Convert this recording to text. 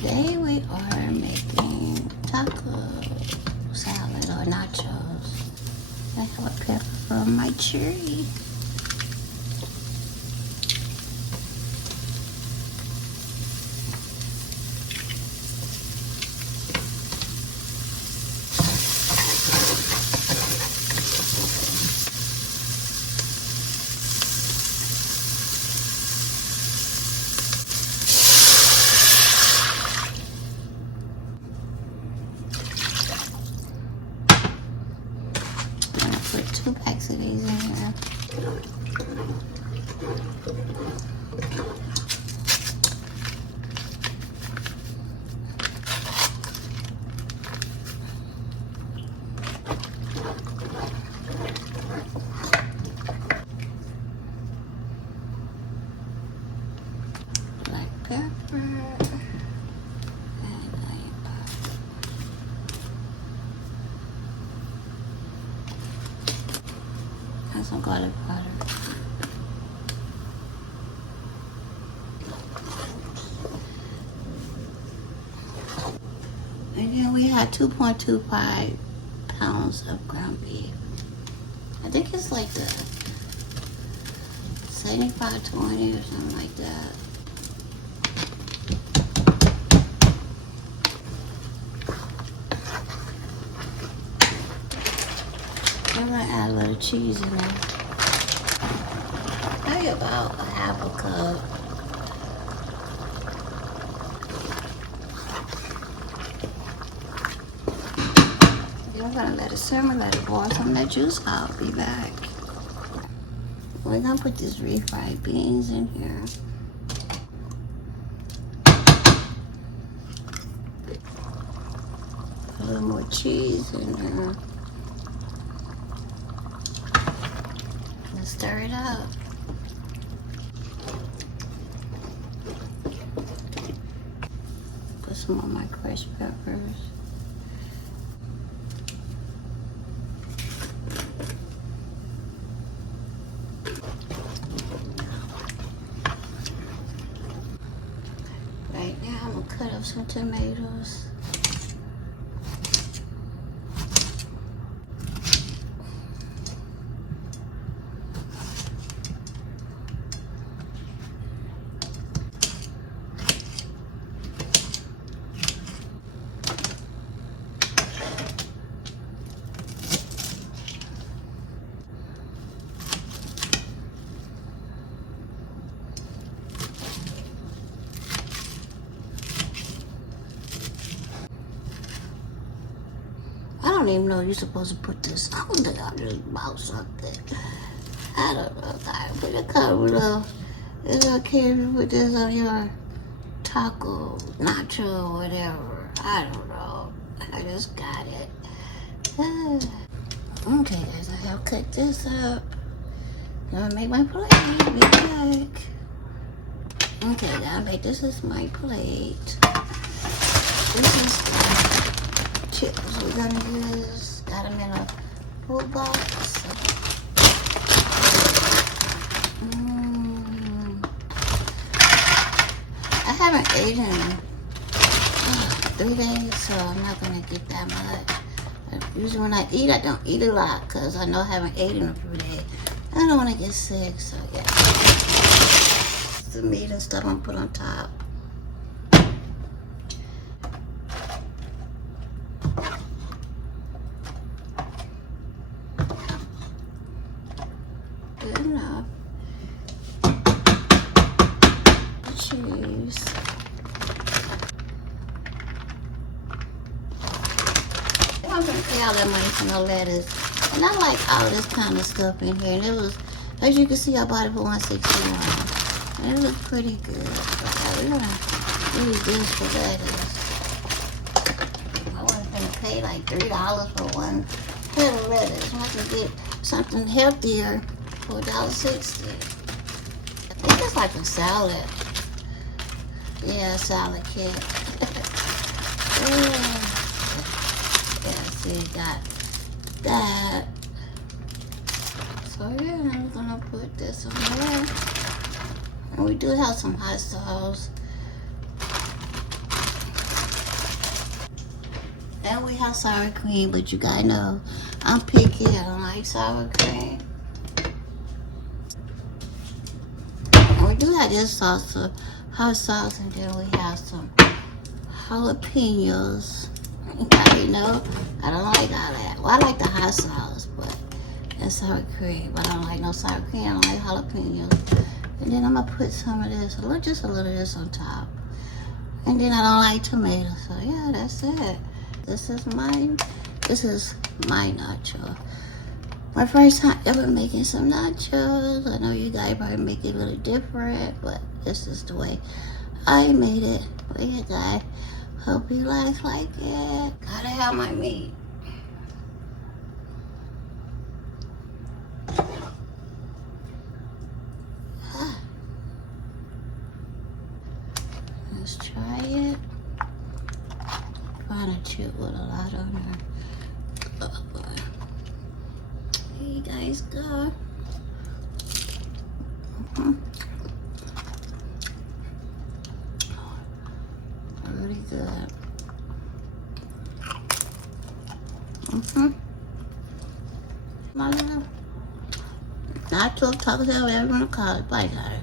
Today we are making taco salad or nachos. I have a pepper from my tree. Put 2 packs of these in here. Black pepper and onion powder. And some garlic powder. And then we had 2.25 pounds of ground beef. I think it's like the 75-20 or something like that. I'm gonna add a little cheese in there. Maybe about a half a cup. We're gonna let it simmer, let it boil some of that juice out. Be back. We're gonna put these refried beans in here. Put a little more cheese in there. Stir it up. Put some of my crushed peppers. Right now I'm gonna cut up some tomatoes. I don't even know you're supposed to put this on there. I just bought something. I don't know. I put a couple of, it's okay if you put this on your taco, nacho, whatever. I don't know. I just got it. Okay, guys, I have cut this up. I'm gonna make my plate. Be back. Okay, now this is my plate. This is chips we're gonna use. Got them in a full box. I haven't eaten in 3 days, so I'm not gonna get that much. Usually when I eat, I don't eat a lot because I know I haven't eaten in a few days. I don't want to get sick, so yeah. The meat and stuff I'm gonna put on top. Good enough. Cheese. I'm gonna pay all that money for no lettuce. And I like all this kind of stuff in here. And it was, as you can see, I bought it for $1.69. And it looks pretty good. Okay, we're gonna use this for lettuce. I wasn't gonna pay like $3 for one head of lettuce. I can get something healthier for $1.60. I think it's like a salad. Yeah, a salad kit. Yeah, see, got that. So yeah, I'm gonna put this on there. And we do have some hot sauce. And we have sour cream, but you gotta know I'm picky. I don't like sour cream. And we do have this sauce, hot sauce, and then we have some jalapenos. You know, I don't like all that. Well, I like the hot sauce, but and sour cream. But I don't like no sour cream. I don't like jalapenos. And then I'm gonna put some of this, just a little of this on top. And then I don't like tomatoes, so yeah, that's it. This is my nacho. My first time ever making some nachos. I know you guys probably make it a little different, but this is the way I made it. But yeah, guys, hope you guys like it. Gotta have my meat. Let's try it. Find a chip with a lot on there. Oh boy. Here you guys go. Really good. My love. Nacho, taco, whatever you want to call it. Bye, guys.